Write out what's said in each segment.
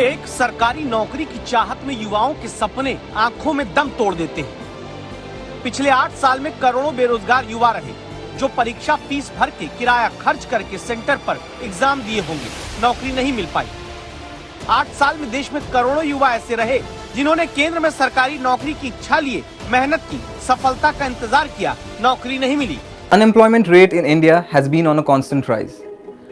एक सरकारी नौकरी की चाहत में युवाओं के सपने आंखों में दम तोड़ देते हैं। पिछले 8 साल में करोड़ों बेरोजगार युवा रहे, जो परीक्षा फीस भर के किराया खर्च करके सेंटर पर एग्जाम दिए होंगे, नौकरी नहीं मिल पाई। 8 साल में देश में करोड़ों युवा ऐसे रहे जिन्होंने केंद्र में सरकारी नौकरी की इच्छा लिए मेहनत की, सफलता का इंतजार किया, नौकरी नहीं मिली। Unemployment rate in India has been on a constant rise.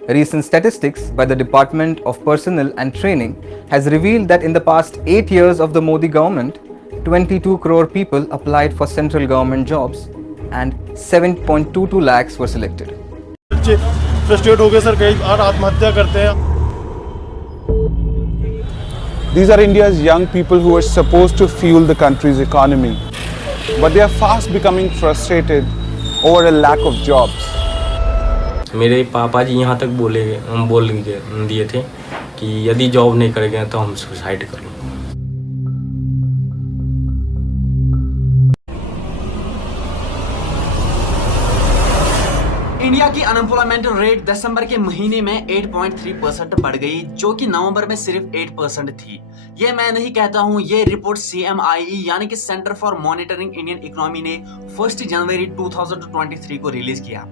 Recent statistics by the Department of Personnel and Training has revealed that in the past 8 years of the Modi government, 22 crore people applied for central government jobs and 7.22 lakhs were selected. बच्चे frustrate हो गए sir, कई बार आत्महत्या करते हैं। These are India's young people who are supposed to fuel the country's economy, but they are fast becoming frustrated over a lack of jobs. मेरे पापा जी यहाँ तक बोल दिए थे कि यदि जॉब नहीं करेंगे तो हम सुसाइड कर लेंगे। इंडिया की अनएम्प्लॉयमेंट रेट दिसंबर के महीने में 8.3% बढ़ गई, जो कि नवंबर में सिर्फ 8% थी। ये मैं नहीं कहता हूँ, ये रिपोर्ट CMIE यानी कि centre for monitoring Indian economy ने 1 जनवरी 2023 को रिलीज किया।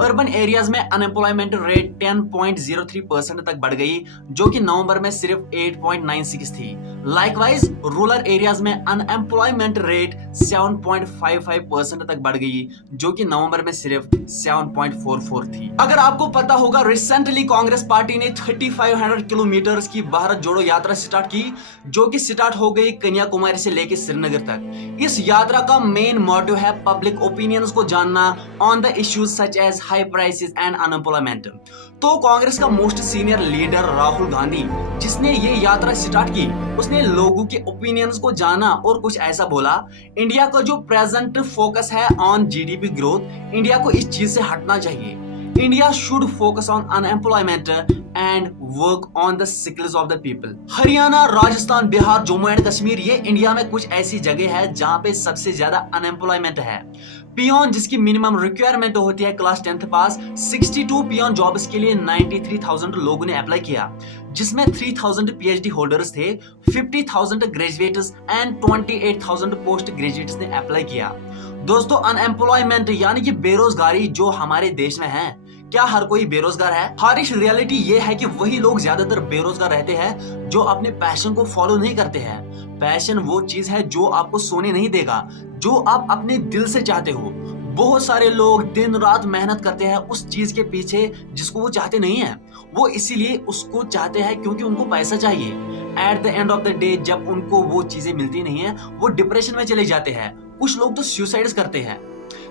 अर्बन एरियाज में अनएम्प्लॉयमेंट रेट 10.03% तक बढ़ गई, जो कि नवंबर में सिर्फ 8.96 थी। लाइकवाइज रूरल एरियाज में अनएम्प्लॉयमेंट रेट 7.55% तक बढ़ गई, जो कि नवंबर में सिर्फ 7.44 थी। अगर आपको पता होगा, रिसेंटली कांग्रेस पार्टी ने 3500 किलोमीटर की भारत जोड़ो यात्रा स्टार्ट की, जो कि स्टार्ट हो गई कन्याकुमारी से लेकर श्रीनगर तक। इस यात्रा का मेन मोटिव है पब्लिक ओपिनियंस को जानना on the issues such as high prices and unemployment. तो कांग्रेस का most senior leader Rahul Gandhi, जिसने ये यात्रा स्टार्ट की, उसने लोगों के ओपिनियंस को जाना और कुछ ऐसा बोला, इंडिया का जो प्रेजेंट फोकस है ऑन GDP ग्रोथ, इंडिया को इस चीज से हटना चाहिए। India should focus on unemployment and work on the skills of the people. Haryana, Rajasthan, Bihar, Jammu and Kashmir, ये इंडिया में कुछ ऐसी जगह है जहां पे सबसे ज्यादा अनएम्प्लॉयमेंट है। पियोन, जिसकी मिनिमम रिक्वायरमेंट होती है क्लास 10th पास, 62 पियोन जॉब्स के लिए 93,000 लोगों ने अप्लाई किया, जिसमें 3,000 PhD होल्डर्स थे, 50,000 ग्रेजुएट्स एंड 28,000 पोस्ट ग्रेजुएट्स ने अप्लाई किया। दोस्तों, अनएम्प्लॉयमेंट यानी कि बेरोजगारी जो हमारे देश में है, क्या हर कोई बेरोजगार है? हारिश रियलिटी ये है कि वही लोग ज्यादातर बेरोजगार रहते हैं जो अपने पैशन को फॉलो नहीं करते हैं। पैशन वो चीज है जो आपको सोने नहीं देगा, जो आप अपने दिल से चाहते हो। बहुत सारे लोग दिन रात मेहनत करते हैं उस चीज के पीछे जिसको वो चाहते नहीं है। वो इसीलिए उसको चाहते हैं क्योंकि उनको पैसा चाहिए। At the end of the day जब उनको वो चीजें मिलती नहीं है, वो डिप्रेशन में चले जाते हैं। कुछ लोग तो सुसाइड करते हैं।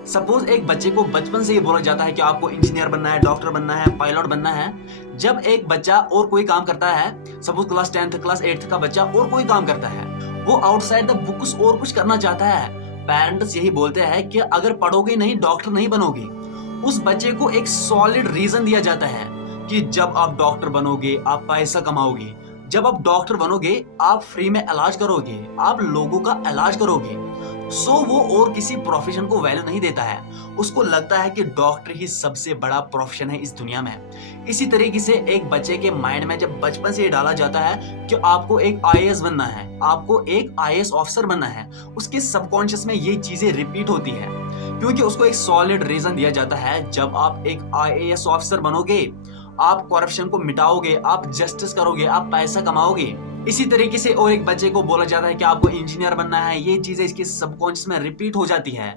सपोज एक बच्चे को बचपन से ही बोला जाता है कि आपको इंजीनियर बनना है, डॉक्टर बनना है, पायलट बनना है। जब एक बच्चा और कोई काम करता है, suppose class 10th class 8th का बच्चा और कोई काम करता है, वो आउटसाइड द बुक्स और कुछ करना चाहता है। पेरेंट्स यही बोलते हैं कि अगर पढ़ोगे नहीं, डॉक्टर नहीं बनोगे। उस बच्चे को एक सॉलिड रीजन दिया जाता है कि जब आप डॉक्टर बनोगे आप पैसा कमाओगे, जब आप डॉक्टर बनोगे आप फ्री में इलाज करोगे, आप लोगों का इलाज करोगे। सो वो और किसी प्रोफेशन को वैल्यू नहीं देता है। उसको लगता है कि डॉक्टर ही सबसे बड़ा प्रोफेशन है इस दुनिया में। इसी तरीके से एक बच्चे के माइंड में जब बचपन से डाला जाता है कि आपको एक IAS बनना है, आपको एक IAS ऑफिसर बनना है, उसके सबकॉन्शियस में ये चीजें रिपीट होती है, क्योंकि उसको एक सॉलिड रीजन दिया जाता है। जब आप एक IAS ऑफिसर बनोगे, आप करप्शन को मिटाओगे, आप जस्टिस करोगे, आप पैसा कमाओगे। इसी तरीके से और एक बच्चे को बोला जाता है कि आपको इंजीनियर बनना है। ये चीजें इसके सबकॉन्शियस में रिपीट हो जाती है।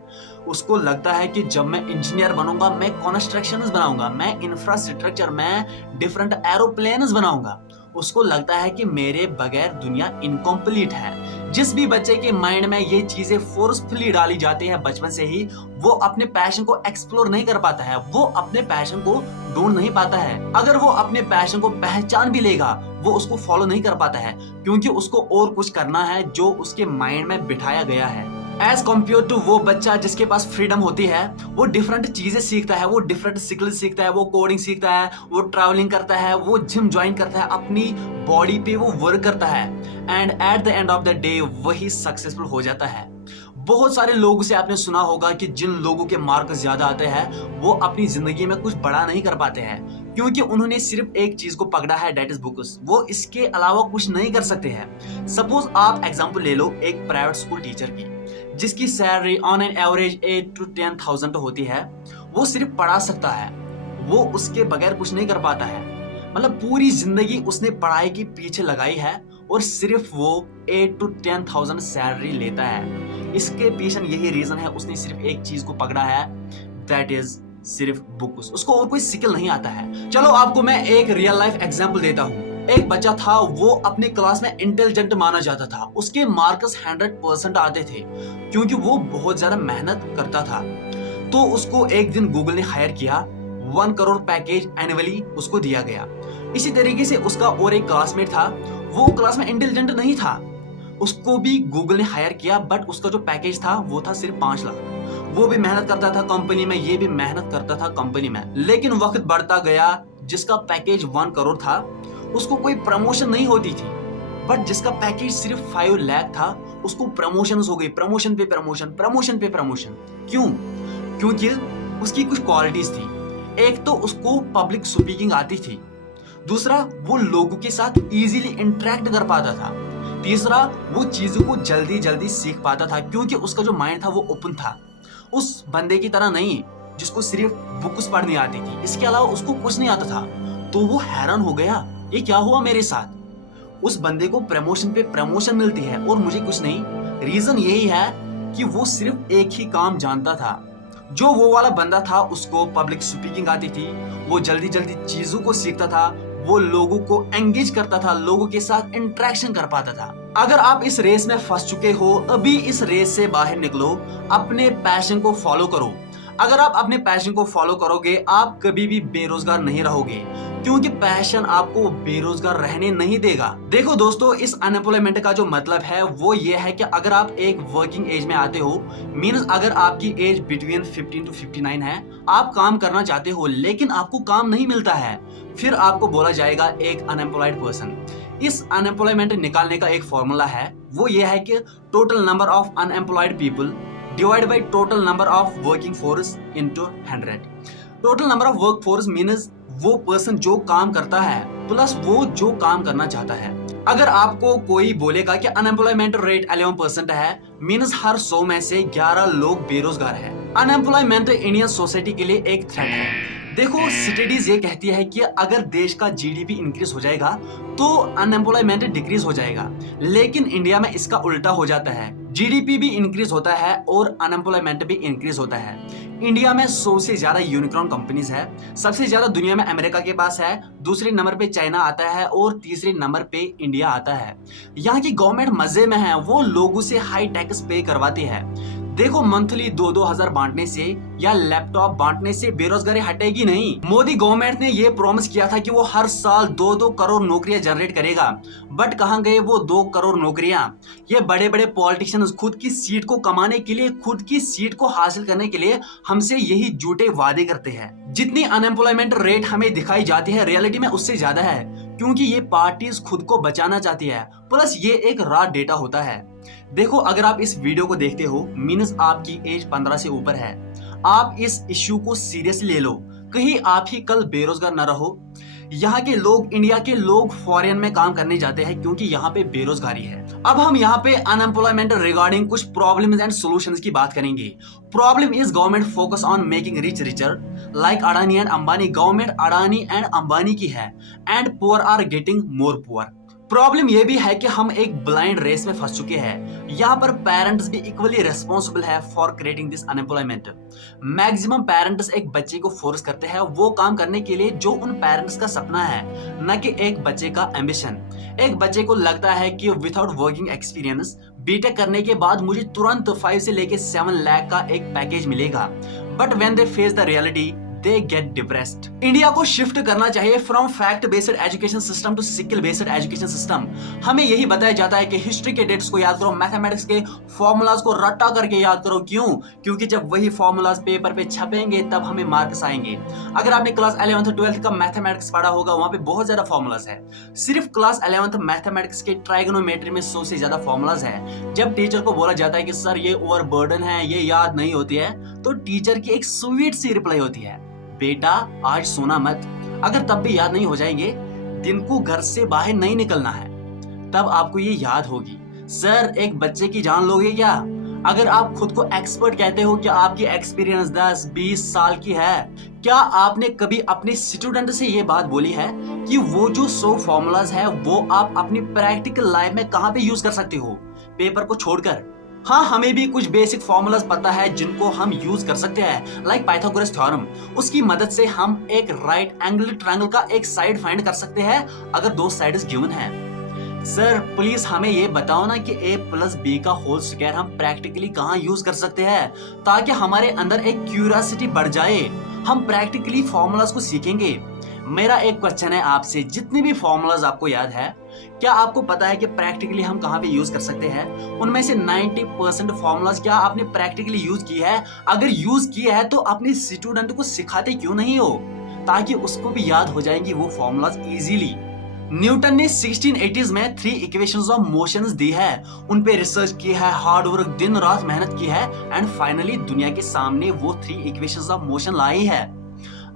उसको लगता है कि जब मैं इंजीनियर बनूंगा, मैं कंस्ट्रक्शंस बनाऊंगा, मैं इंफ्रास्ट्रक्चर, मैं डिफरेंट एरोप्लेन्स बनाऊंगा। उसको लगता है कि मेरे बगैर दुनिया इनकम्प्लीट है। जिस भी बच्चे के माइंड में ये चीजें फोर्सफुली डाली जाती है बचपन से ही, वो अपने पैशन को एक्सप्लोर नहीं कर पाता है, वो अपने पैशन को ढूंढ नहीं पाता है। अगर वो अपने पैशन को पहचान भी लेगा, वो उसको फॉलो नहीं कर पाता है, क्योंकि उसको और कुछ करना है जो उसके माइंड में बिठाया गया है। एज कम्पेयर टू वो बच्चा जिसके पास फ्रीडम होती है, वो डिफरेंट चीजें सीखता है, वो डिफरेंट स्किल्स सीखता है, वो कोडिंग सीखता है, वो ट्रैवलिंग करता है, वो जिम ज्वाइन करता है, अपनी बॉडी पे वो वर्क करता है, and at the end of the day वही सक्सेसफुल हो जाता है। बहुत सारे लोगों से आपने सुना होगा कि जिन लोगों के मार्क्स ज्यादा आते हैं वो अपनी जिंदगी में कुछ बड़ा नहीं कर पाते हैं, क्योंकि उन्होंने सिर्फ एक चीज को पकड़ा है, डेट इज बुक्स। वो इसके अलावा कुछ नहीं कर सकते हैं। सपोज आप एग्जांपल ले लो एक प्राइवेट स्कूल टीचर की, जिसकी salary on an average 8 to 10,000 होती है। वो सिर्फ पढ़ा सकता है, वो उसके बगैर कुछ नहीं कर पाता है। मतलब पूरी जिंदगी उसने पढ़ाई के पीछे लगाई है और सिर्फ वो 8 to 10,000 सैलरी लेता है। इसके पीछे यही रीजन है, उसने सिर्फ एक चीज को पकड़ा है, दैट इज सिर्फ बुक्स। उसको और कोई स्किल नहीं आता है। चलो आपको मैं एक रियल लाइफ एग्जांपल देता हूँ। एक बच्चा था, वो अपने क्लास में इंटेलिजेंट माना जाता था। उसके मार्क्स 100% आते थे क्योंकि वो बहुत ज्यादा मेहनत करता था। तो उसको एक दिन गूगल ने हायर किया, 1 करोड़ पैकेज एनुअली उसको दिया गया। इसी तरीके से उसका और एक क्लासमेट था, वो क्लास में इंटेलिजेंट नहीं था, उसको भी गूगल ने हायर किया, बट उसका जो पैकेज था वो था सिर्फ 5 लाख। वो भी मेहनत करता था कंपनी में, ये भी मेहनत करता था कंपनी में, लेकिन वक्त बढ़ता गया। जिसका पैकेज 1 करोड़ था उसको कोई प्रमोशन नहीं होती थी, बट जिसका पैकेज सिर्फ 5 लाख था उसको प्रमोशन हो गई, प्रमोशन पे प्रमोशन, प्रमोशन पे प्रमोशन। क्यों? क्योंकि उसकी कुछ क्वालिटीज थी। एक तो उसको पब्लिक स्पीकिंग आती थी, दूसरा वो लोगों के साथ इजीली इंटरेक्ट कर पाता था, तीसरा वो चीजों को जल्दी जल्दी सीख पाता था क्योंकि उसका जो माइंड था वो ओपन था। उस बंदे की तरह नहीं जिसको सिर्फ बुक्स पढ़नी आती थी, इसके अलावा उसको कुछ नहीं आता था। तो वो हैरान हो गया, ये क्या हुआ मेरे साथ? उस बंदे को प्रमोशन पे प्रमोशन मिलती है और मुझे कुछ नहीं। रीजन यही है कि वो सिर्फ एक ही काम जानता था। जो वो वाला बंदा था उसको पब्लिक स्पीकिंग आती थी, वो जल्दी जल्दी चीजों को सीखता था, वो लोगों को एंगेज करता था, लोगों के साथ इंटरेक्शन कर पाता था। अगर आप इस रेस में फंस चुके हो, अभी इस रेस से बाहर निकलो, अपने पैशन को फॉलो करो। अगर आप अपने पैशन को फॉलो करोगे, आप कभी भी बेरोजगार नहीं रहोगे, क्योंकि पैशन आपको बेरोजगार रहने नहीं देगा। देखो दोस्तों, इस अनएम्प्लॉयमेंट का जो मतलब है वो ये है कि अगर आप एक वर्किंग एज में आते हो, मीन्स अगर आपकी एज बिटवीन 15 to 59 है, आप काम करना चाहते हो लेकिन आपको काम नहीं मिलता है, फिर आपको बोला जाएगा एक अनएम्प्लॉयड पर्सन। इस अनएम्प्लॉयमेंट निकालने का एक फॉर्मूला है, वो ये है कि total number of unemployed people divide by total number of working force into 100। Total number of work force means वो पर्सन जो काम करता है प्लस वो जो काम करना चाहता है। अगर आपको कोई बोलेगा कि अनएम्प्लॉयमेंट रेट 11% है, मीन्स हर 100 में से 11 लोग बेरोजगार हैं। अनएम्प्लॉयमेंट इंडियन सोसाइटी के लिए एक थ्रेट है। देखो, स्टडीज ये कहती है कि अगर देश का जीडीपी इंक्रीज हो जाएगा तो अनएम्प्लॉयमेंट डिक्रीज हो जाएगा, लेकिन इंडिया में इसका उल्टा हो जाता है। जीडीपी भी इंक्रीज होता है और अनएम्प्लॉयमेंट भी इंक्रीज होता है। इंडिया में 100 से ज्यादा यूनिकॉर्न कंपनीज है। सबसे ज्यादा दुनिया में अमेरिका के पास है, दूसरे नंबर पे चाइना आता है और तीसरे नंबर पे इंडिया आता है। यहाँ की गवर्नमेंट मजे में है, वो लोगों से हाई टैक्स पे करवाती है। देखो, मंथली 2-2 हजार बांटने से या लैपटॉप बांटने से बेरोजगारी हटेगी नहीं। मोदी गवर्नमेंट ने ये प्रॉमिस किया था कि वो हर साल 2-2 करोड़ नौकरियां जनरेट करेगा, बट कहां गए वो 2 करोड़ नौकरियां? ये बड़े बड़े पॉलिटिशियंस खुद की सीट को कमाने के लिए, खुद की सीट को हासिल करने के लिए हमसे यही झूठे वादे करते हैं। जितनी अनएम्प्लॉयमेंट रेट हमें दिखाई जाती है, रियलिटी में उससे ज्यादा है, क्योंकि ये पार्टीज खुद को बचाना चाहती है, प्लस ये एक रॉ डेटा होता है। देखो, अगर आप इस वीडियो को देखते हो, मीन्स आपकी एज 15 से ऊपर है, आप इस इश्यू को सीरियसली ले लो, कहीं आप ही कल बेरोजगार न रहो। यहाँ के लोग, इंडिया के लोग फॉरेन में काम करने जाते हैं क्योंकि यहाँ पे बेरोजगारी है। अब हम यहाँ पे अनएम्प्लॉयमेंट रिगार्डिंग कुछ प्रॉब्लम्स एंड सॉल्यूशंस की बात करेंगे। Problem is government focus on making rich richer like Adani and Ambani. Government Adani and Ambani की है and poor are getting more poor. Problem यह भी है कि हम एक ब्लाइंड रेस में फंस चुके हैं। यहाँ पर पेरेंट्स भी इक्वली रेस्पॉन्सिबल है for creating this unemployment. Maximum parents एक बच्चे को फोर्स करते हैं वो काम करने के लिए जो उन पेरेंट्स का सपना है, न कि एक बच्चे का एम्बिशन। एक बच्चे को लगता है कि विदाउट वर्किंग एक्सपीरियंस बीटेक करने के बाद मुझे तुरंत 5 से लेके 7 लाख का एक पैकेज मिलेगा, but when they face the reality they get depressed। India को शिफ्ट करना चाहिए from fact based education system to skill based education system. हमें यही बताया जाता है कि हिस्ट्री के डेट्स को याद करो, मैथमेटिक्स के फॉर्मूलाज को रट्टा करके याद करो। क्यों? क्योंकि जब वही फॉर्मूलाज पेपर पे छपेंगे तब हमें मार्क्स आएंगे। अगर आपने क्लास 11th 12th का मैथमेटिक्स पढ़ा होगा, वहां पे बहुत ज्यादा फॉर्मूलाज है। सिर्फ क्लास 11th मैथमेटिक्स के ट्राइगोनोमेट्री में 100 से ज्यादा फॉर्मूलाज है। जब टीचर को बोला जाता है कि सर ये ओवरबर्डन है, ये याद नहीं होती है, तो टीचर की एक स्वीट सी रिप्लाई होती है, बेटा आज सोना मत, अगर तब भी याद नहीं हो जाएंगे, दिन को घर से बाहर नहीं निकलना है, तब आपको ये याद होगी। सर, एक बच्चे की जान लोगे क्या? अगर आप खुद को एक्सपर्ट कहते हो कि आपकी एक्सपीरियंस 10-20 साल की है, क्या आपने कभी अपने स्टूडेंट से ये बात बोली है कि वो जो 100 फॉर्मूलाज है वो आप अपनी प्रैक्टिकल लाइफ में कहाँ पे यूज कर सकते हो, पेपर को छोड़कर? हाँ, हमें भी कुछ बेसिक फॉर्मूलाज पता है जिनको हम यूज कर सकते हैं, लाइक पाइथागोरस थ्योरम। उसकी मदद से हम एक राइट एंगल ट्रायंगल का एक साइड फाइंड कर सकते हैं अगर 2 साइड्स गिवन है। सर, प्लीज हमें ये बताओ ना कि a+b का होल स्क्वायर हम प्रैक्टिकली कहाँ यूज कर सकते हैं, ताकि हमारे अंदर एक क्यूरियोसिटी बढ़ जाए, हम प्रैक्टिकली फॉर्मूलाज को सीखेंगे। मेरा एक क्वेश्चन है आपसे, जितने भी फॉर्मूलाज आपको याद है, क्या आपको पता है कि प्रैक्टिकली हम कहाँ पे यूज कर सकते हैं? उनमें से 90% फॉर्मूलाज क्या आपने प्रैक्टिकली यूज किया है? अगर यूज किया है तो अपने स्टूडेंट को सिखाते क्यों नहीं हो, ताकि उसको भी याद हो जाएंगी वो फॉर्मूलाज इजीली। न्यूटन ने 1680s में 3 इक्वेशंस ऑफ मोशंस दी है, उन पे रिसर्च की है, हार्ड वर्क, दिन रात मेहनत की है, एंड फाइनली दुनिया के सामने वो 3 इक्वेशंस ऑफ मोशन लाई है।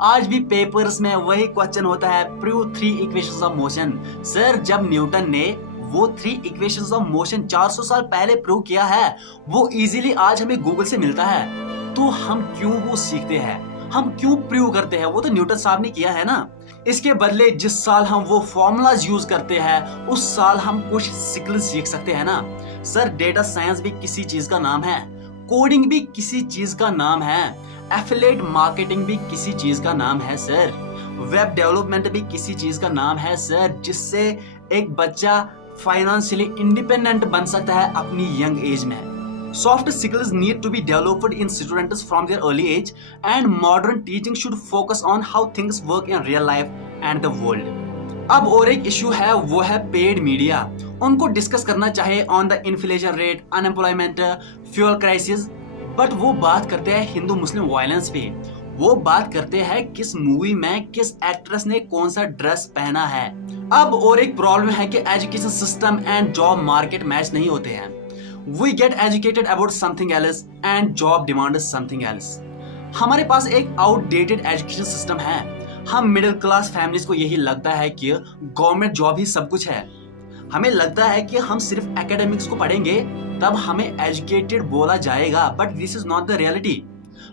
आज भी पेपर्स में वही क्वेश्चन होता है, prove 3 equations of motion. Sir, जब न्यूटन ने वो 3 इक्वेशंस ऑफ मोशन 400 साल पहले प्रूव किया है, वो इजीली आज हमें गूगल से मिलता है, तो हम क्यों वो सीखते हैं, हम क्यों प्रूव करते हैं? वो तो न्यूटन साहब ने किया है ना। इसके बदले जिस साल हम वो फॉर्मूलाज यूज करते हैं, उस साल हम कुछ स्किल सीख सकते हैं ना। सर, डेटा साइंस भी किसी चीज का नाम है, कोडिंग भी किसी चीज का नाम है, एफिलिएट मार्केटिंग भी किसी चीज का नाम है सर, वेब डेवलपमेंट भी किसी चीज का नाम है सर, जिससे एक बच्चा फाइनेंशियली इंडिपेंडेंट बन सकता है अपनी यंग एज में। Soft skills need to be developed in students from their early age, and modern teaching should focus on how things work in real life and the world. अब और एक issue है, वो है पेड मीडिया। उनको discuss करना चाहे on the inflation rate, unemployment, fuel crisis, but वो बात करते हैं हिंदू मुस्लिम वायलेंस पे। वो बात करते हैं किस मूवी में किस एक्ट्रेस ने कौन सा ड्रेस पहना है। अब और एक प्रॉब्लम है कि education system and job market match नहीं होते हैं। We get educated about something else and job demand is something else. हमारे पास एक आउटडेटेड एजुकेशन सिस्टम है। हम मिडिल क्लास फैमिलीज को यही लगता है कि गवर्नमेंट जॉब ही सब कुछ है। हमें लगता है कि हम सिर्फ एकेडमिक्स को पढ़ेंगे तब हमें एजुकेटेड बोला जाएगा, but this is not the reality.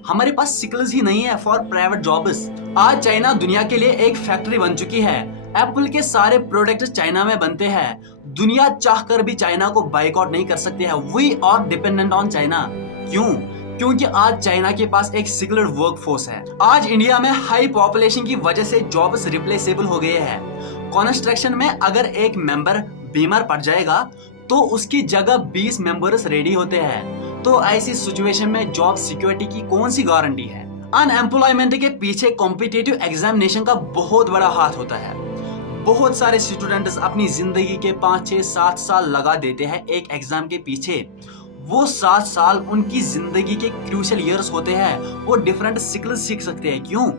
हमारे पास स्किल्स ही नहीं है फॉर प्राइवेट जॉब्स। आज चाइना दुनिया के लिए एक फैक्ट्री बन चुकी है। एप्पल के सारे प्रोडक्ट्स चाइना में बनते हैं। दुनिया चाहकर भी चाइना को बाइकआउट नहीं कर सकते हैं। We are dependent on China. क्यों? क्योंकि आज चाइना के पास एक स्किल्ड वर्कफोर्स है। आज इंडिया में हाई पॉपुलेशन की वजह से जॉब्स रिप्लेसेबल हो गए हैं। कंस्ट्रक्शन में अगर एक मेंबर बीमार पड़ जाएगा तो उसकी जगह 20 मेंबर्स रेडी होते हैं। तो ऐसी सिचुएशन में जॉब सिक्योरिटी की कौन सी गारंटी है? अनएम्प्लॉयमेंट के पीछे कॉम्पिटिटिव एग्जामिनेशन का बहुत बड़ा हाथ होता है। बहुत सारे स्टूडेंट्स अपनी जिंदगी के 5-6-7 साल लगा देते हैं एक एग्जाम के पीछे। वो 7 साल उनकी जिंदगी के क्रूशियल ईयर्स होते हैं। वो डिफरेंट स्किल्स सीख सकते हैं। क्यों?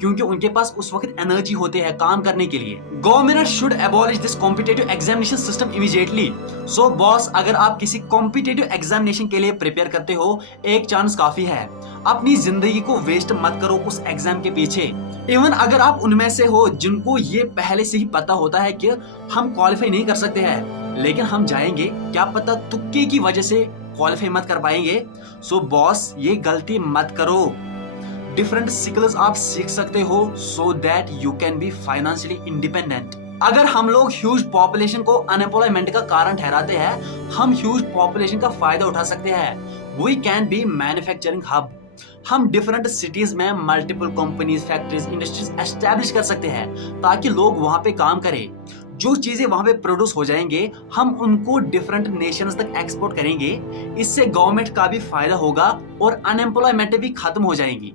क्योंकि उनके पास उस वक्त एनर्जी होते हैं काम करने के लिए। Government should abolish this competitive examination system immediately. So boss, अगर आप किसी कॉम्पिटिटिव एग्जामिनेशन के लिए प्रिपेयर करते हो, एक चांस काफी है। अपनी जिंदगी को वेस्ट मत करो उस एग्जाम के पीछे। इवन अगर आप उनमें से हो जिनको ये पहले से ही पता होता है कि हम क्वालिफाई नहीं कर सकते हैं, लेकिन हम जाएंगे, क्या पता तुक्के की वजह से क्वालिफाई मत कर पाएंगे। सो बॉस, ये गलती मत करो। डिफरेंट स्किल्स आप सीख सकते हो so that you can be financially independent. अगर हम लोग ह्यूज पॉपुलेशन को अनएम्प्लॉयमेंट का कारण ठहराते हैं, हम ह्यूज पॉपुलेशन का फायदा उठा सकते हैं। We can be manufacturing hub. हम डिफरेंट सिटीज में multiple companies, factories, industries establish कर सकते हैं ताकि लोग वहां पे काम करें। जो चीजें वहां पे प्रोड्यूस हो जाएंगे, हम उनको डिफरेंट नेशंस तक एक्सपोर्ट करेंगे। इससे गवर्नमेंट का भी फायदा होगा और अनएम्प्लॉयमेंट भी खत्म हो जाएगी।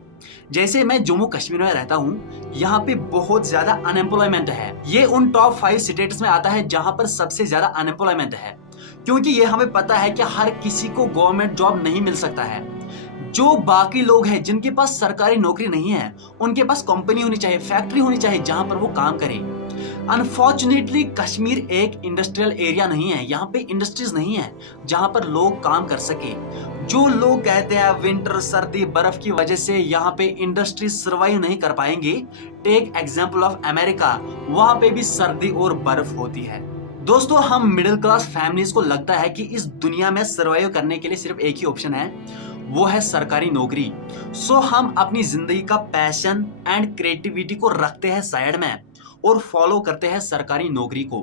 जैसे मैं जम्मू कश्मीर में रहता हूँ, यहाँ पे बहुत ज्यादा अनएम्प्लॉयमेंट है। ये उन टॉप 5 स्टेट्स में आता है जहाँ पर सबसे ज्यादा अनएम्प्लॉयमेंट है, क्योंकि ये हमें पता है कि हर किसी को गवर्नमेंट जॉब नहीं मिल सकता है। जो बाकी लोग हैं जिनके पास सरकारी नौकरी नहीं है, उनके पास कंपनी होनी चाहिए, फैक्ट्री होनी चाहिए जहां पर वो काम करें। अनफॉर्चुनेटली कश्मीर एक इंडस्ट्रियल एरिया नहीं है। यहाँ पे इंडस्ट्रीज नहीं है जहां पर लोग काम कर सके। जो लोग कहते हैं विंटर सर्दी बर्फ की वजह से यहाँ पे इंडस्ट्री सर्वाइव नहीं कर पाएंगे, टेक एग्जांपल ऑफ अमेरिका, वहां पे भी सर्दी और बर्फ होती है। दोस्तों, हम मिडिल क्लास फैमिलीज को लगता है कि इस दुनिया में सर्वाइव करने के लिए सिर्फ एक ही ऑप्शन है, वो है सरकारी नौकरी। सो हम अपनी जिंदगी का पैशन एंड क्रिएटिविटी को रखते हैं साइड में और फॉलो करते हैं सरकारी नौकरी को।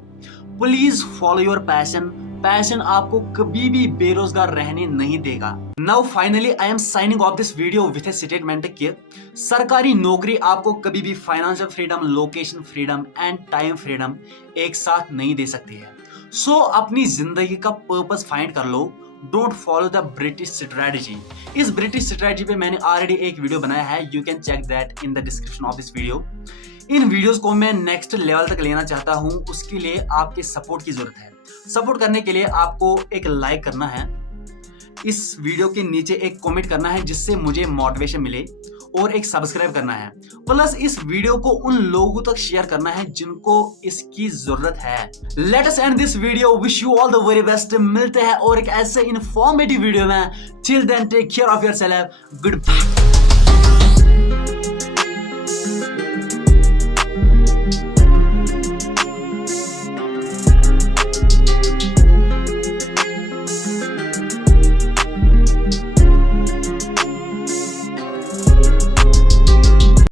Please follow your passion. Passion आपको कभी भी बेरोजगार रहने नहीं देगा। Now finally I am signing off this video with A statement कि सरकारी नौकरी आपको कभी भी financial freedom, location freedom and time freedom एक साथ नहीं दे सकती है। सो अपनी जिंदगी का पर्पस फाइंड कर लो। Don't follow the British strategy. इस ब्रिटिश स्ट्रेटजी पे मैंने ऑलरेडी एक वीडियो बनाया है, you can check that in the description of this video. इन वीडियोस को मैं नेक्स्ट लेवल तक लेना चाहता हूं, उसके लिए आपके सपोर्ट की जरूरत है। सपोर्ट करने के लिए आपको एक लाइक करना है, इस वीडियो के नीचे एक कमेंट करना है जिससे मुझे मोटिवेशन मिले, और एक सब्सक्राइब करना है। प्लस इस वीडियो को उन लोगों तक शेयर करना है जिनको इसकी जरूरत है। Let us end this video. Wish you all the very best. मिलते हैं और एक ऐसे इन्फॉर्मेटिव वीडियो में। Till then take care of yourself. Good bye.